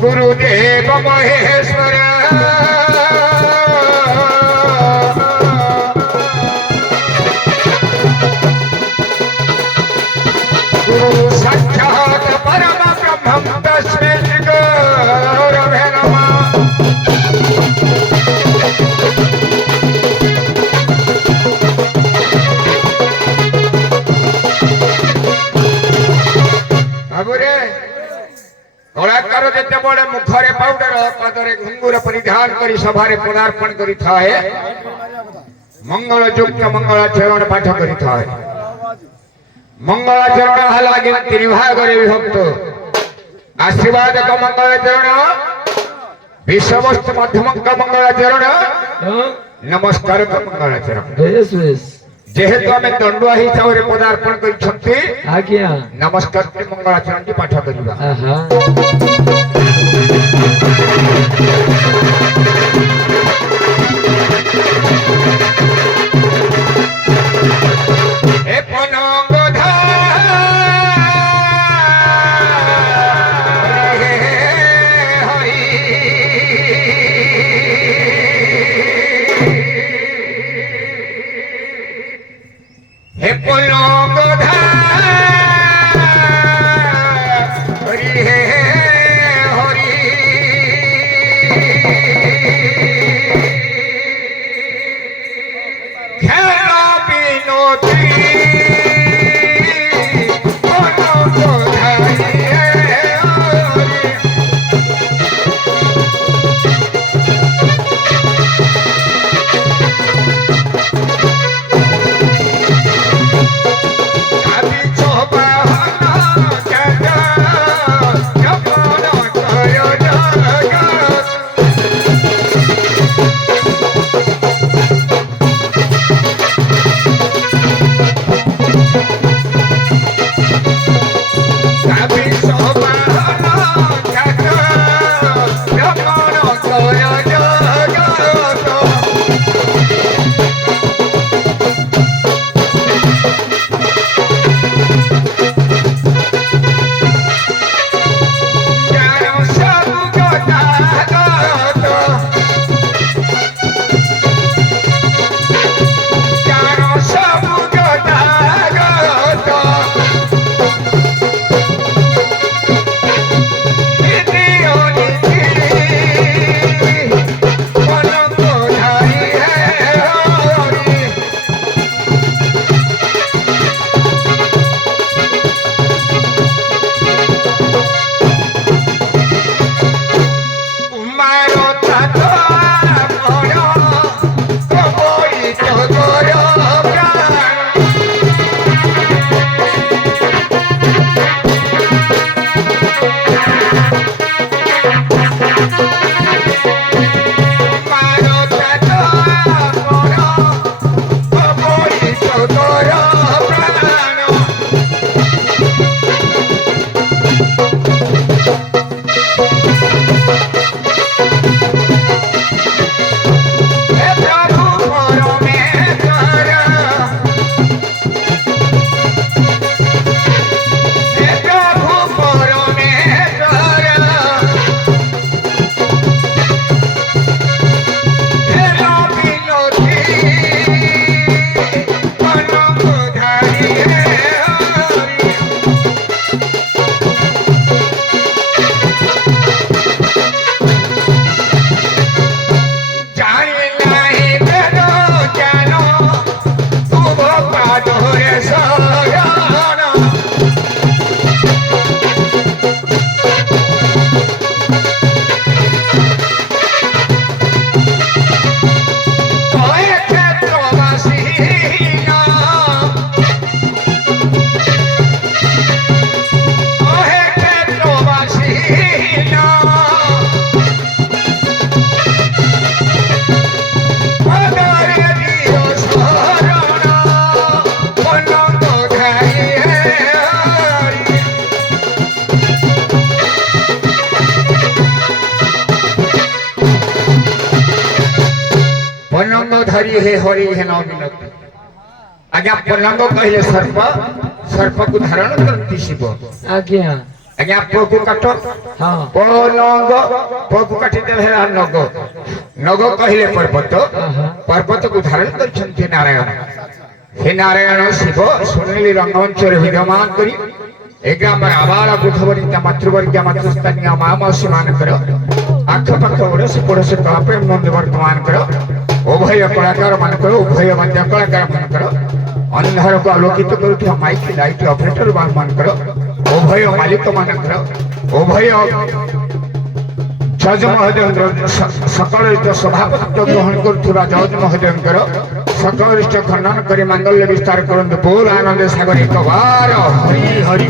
गुरुदेव महेश्वर गुरु साक्षात् परम ब्रह्म तस्मै श्री गुरवे नमः। कलाकार जिते बड़े मुखरे पाउडर पदरे घुंगुर परिधान करी सभारे पदार्पण करी थाए मंगल युक्त मंगलाचरण पाठ करी थाए मंगलाचरण हालागे त्रिभाग रे विभक्त आशीर्वाद का मंगलाचरण विश्वस्त मध्यम का मंगलाचरण नमस्कार का मंगलाचरण जेहेतु आम दंडुआ हिसाब से पदार्पण कर नमस्कार मंगलाचरण की पाठ करवा। धरी हे हरि हे न विनती आज्ञा पलंग कहले सर्प सर्प को धारण करती शिव आज्ञा आज्ञा पकु काट हाँ पलंग पकु काटी देले नग नग कहले पर्वत पर्वत को धारण करछन्ति नारायण हे नारायण शिव सुनील रंगमंच विद्यमान करी एग्राम आबाल बुधवरिता मातृवर्ग मातृस्थानीय मामसी मानकर आखपाख ओडसी पड़ोसी कलाप्रेम नंद वर्तमान कर उभय कलाकार मानकर उभय वाद्य कलाकार मानकर अंधार को आलोकित करुवा माइक लाइट ऑपरेटर मानकर उभय मालिक मानकर उभय जज महोदय सकल सभापतित्व ग्रहण करुवा जज महोदय सकल खंडन कर मांगल्य विस्तार करते बोल आनंद सागर एक बार हरि हरि